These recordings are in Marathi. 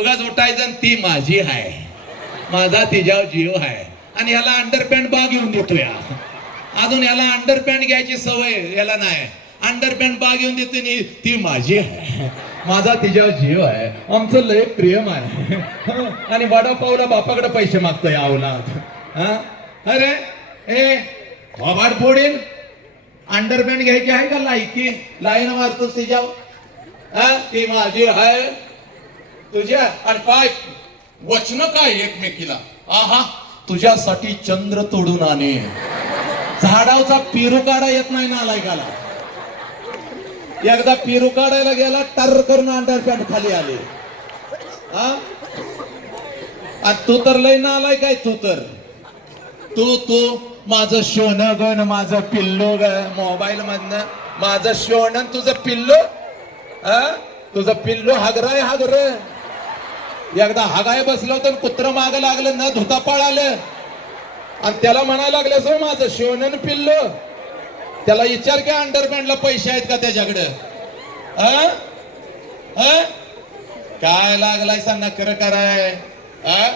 उगाच उठायचं ती माझी आहे माझा तिच्यावर जीव आहे आणि ह्याला अंडरपॅन्ट बा घेऊन देतो या अजून याला अंडरपॅन्ट घ्यायची सवय याला नाही. अंडरपॅन्ट बा घेऊन देतो नी ती माझी आहे माझा तिच्यावर जीव आहे आमचं लय प्रेम आहे आणि वडापावला बापाकडे पैसे मागतोय या हा? अरे ए बाबाड फोडेल अंडरपॅन्ट घ्यायची आहे का लायकी? लाईन मारतोस तिच्यावर? हा ती माझी आहे. तुझ्या आणि काय वचन काय एकमेकीला? आहा तुझ्यासाठी चंद्र तोडून आणे. झाडावचा पेरू काढा येत नाही नालायकाला एकदा पिरू काढायला गेला टर करून अंडरपॅन्ट खाली आले. हा? तू तर लय ना आलाय काय तू तर. तू तू माझं शोन गण माझं पिल्लो ग मोबाईल मधन माझं शोन तुझं पिल्लो हा तुझं पिल्लो हागराय हागर एकदा हागाय बसलं तर कुत्र माग लागलं न धुता पळालं आणि त्याला म्हणायला लागलं सो माझं शोनन पिल्लो त्याला विचार की अंडरपॅन्टला पैसे आहेत का त्याच्याकडे हा? हा? काय लागलाय सांग नकर कराय हा?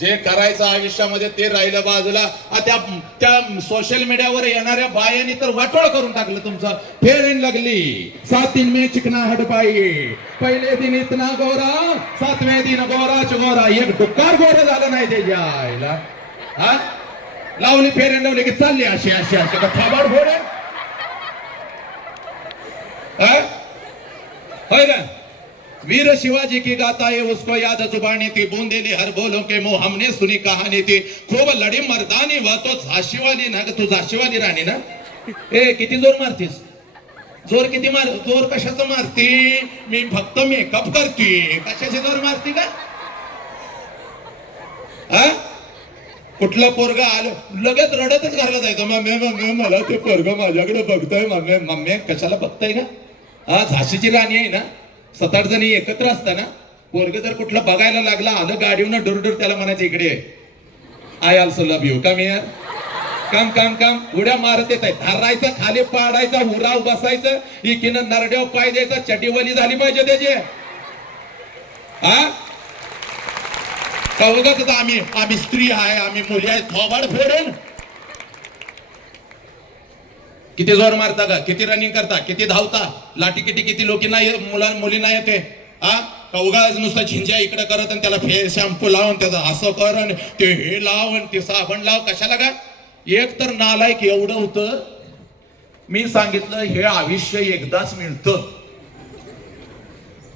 जे करायचं आयुष्यामध्ये ते राहिलं बाजूला. त्या त्या सोशल मीडियावर येणाऱ्या बायांनी तर वाटोळ करून टाकलं तुमचं. फेरीन लागली. सात दिन मे चिकना हडपाई. पहिले दिन इतना गोरा सातवे दिन गोराच गोरा एक डुक्कार गोरा झालं नाही ते यायला. हा लावली फेरीन लावली की चालली अशी अशी अशी. का थाबाड आहे होय ना? वीर शिवाजी की गाता है उसको याद जुबानी थी बूंदेली हर बोलो के मुंह हमने सुनी कहानी थी। खूब लड़ी मर्दानी वह तो झाशीवाली ना तू झाशीवाली राणी ना? ए किती जोर मारतीस? जोर किती मार जोर कशाचं मारती मी फक्त मेकअप करते. कशाचे जोर मारती का? हा? कुठलं पोरग आलं? लगेच रडतच घरला जायचं. मम्मी मम्मी मला ते पोरग माझ्याकडे बघतोय मम्मी मम्मी कशाला बघताय का? हा झाशीची राणी आहे ना? सात आठ जणी एकत्र असताना पोरग जर कुठलं बघायला लागला आलं गाडीवनं डुरडुर त्याला म्हणायचं इकडे आय ऑल्सो लव्ह यू कम यार काम काम काम उड्या मारत येत आहे धरायचा खाली पाडायचा हुराव बसायचं. इकीनं नरड्याव पाय द्यायचा चटीवली झाली पाहिजे त्याची. हा? का आम्ही आम्ही स्त्री आहे आम्ही मुली आहे थोबाड फोडेन किती जोर मारता का? किती रनिंग करता? किती धावता? लाटी किटी किती लोकींना ये- मुला मुलींना येते? हा का उगाच नुसतं झिंज्या इकडे करत आणि त्याला फे शॅम्पू लावून त्याचं असं कर आणि ते हे लाव आणि ते साबण लाव. कशाला का? एक तर नालायक एवढं होतं. मी सांगितलं हे आयुष्य एकदाच मिळतं.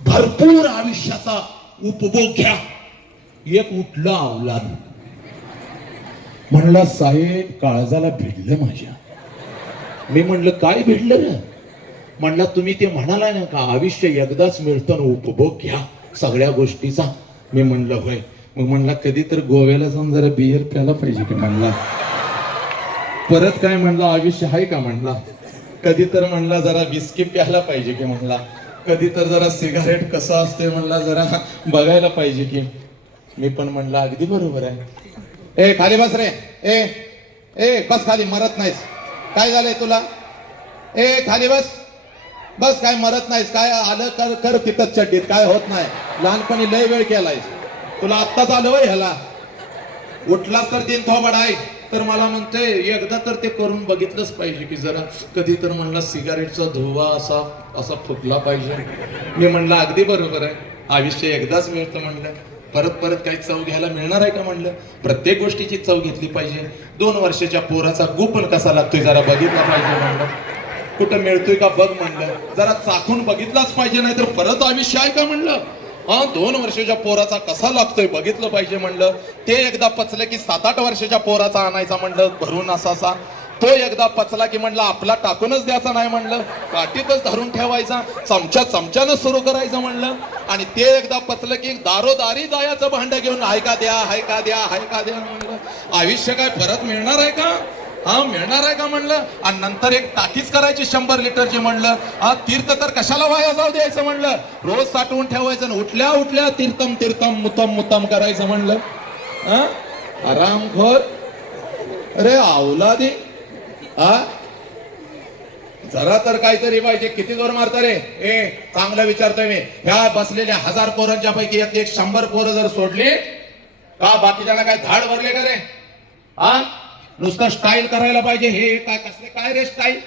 भरपूर आयुष्याचा उपभोग घ्या. एक उठलं अवलाद म्हणला साहेब काळजाला भिडलं माझ्या. मी म्हणलं काय भेटलं रे? म्हणला तुम्ही ते म्हणाला ना का आयुष्य एकदाच मिळतं उपभोग घ्या सगळ्या गोष्टीचा. मी म्हणलं होय. मग म्हणला कधी तर गोव्याला जाऊन जरा बियर प्यायला पाहिजे की? म्हणला. परत काय म्हणला आयुष्य आहे का? म्हणला. कधी तर म्हणला जरा बिस्की प्यायला पाहिजे की? म्हणला. कधी तर जरा सिगारेट कसं असते म्हणला जरा बघायला पाहिजे की. मी पण म्हणला अगदी बरोबर आहे. ए खाली बस रे. ए ए बस खाली मरत नाहीस. काय झालंय तुला? ए खाली बस. बस काय मरत नाहीस काय आलं कर कर तिथं चड्डीत काय होत नाही. लहानपणी लय वेळ केलायस. तुला आत्ताच आलं वय ह्याला. उठलास तर तीन थोबड आहे. तर मला म्हणतोय एकदा तर ते करून बघितलंच पाहिजे की जरा कधी तर म्हणला सिगारेटचा धुवा असा असा फुटला पाहिजे. मी म्हणलं अगदी बरोबर आहे. आयुष्य एकदाच मिळतं म्हणलं. परत परत काही चव घ्यायला मिळणार आहे का म्हणलं? प्रत्येक गोष्टीची चव घेतली पाहिजे. दोन वर्षाच्या पोराचा गुपण कसा लागतोय जरा बघितला पाहिजे म्हणलं. कुठं मिळतोय का बघ म्हणलं. जरा चाखून बघितलाच पाहिजे नाही तर परत आयुष्य आहे का म्हणलं? हा दोन वर्षाच्या पोराचा कसा लागतोय बघितलं पाहिजे म्हणलं. ते एकदा पचलं की सात आठ वर्षाच्या पोराचा आणायचा म्हणलं भरून असा असा तो एकदा पचला की म्हणलं आपला टाकूनच द्यायचा नाही म्हणलं. काठीतच धरून ठेवायचा चमच्या चमच्यानं सुरू करायचं म्हणलं. आणि ते एकदा पचलं की दारोदारी जायाचं भांडं घेऊन हाय का द्या हाय का द्या हाय का द्या म्हणलं. आयुष्य काय परत मिळणार आहे का? हा मिळणार आहे का म्हणलं? आणि नंतर एक टाकीच करायची शंभर लिटरची म्हणलं. हा तीर्थ तर कशाला वाया जाऊ द्यायचं म्हणलं? रोज साठवून ठेवायचं आणि उठल्या उठल्या तीर्थम तीर्थम मुतम मुतम करायचं म्हणलं. हा? आरामखोर अरे आवला दे हा? जरा तर काहीतरी पाहिजे. किती जोर मारता रे? ए चांगलं विचारतोय मी. ह्या बसलेल्या हजार पोरांच्या पैकी एक एक शंभर पोरं जर सोडली का बाकीच्याला काय धाड भरले का रे? हा? नुसतं स्टाईल करायला पाहिजे. हे काय कसले काय रे स्टाईल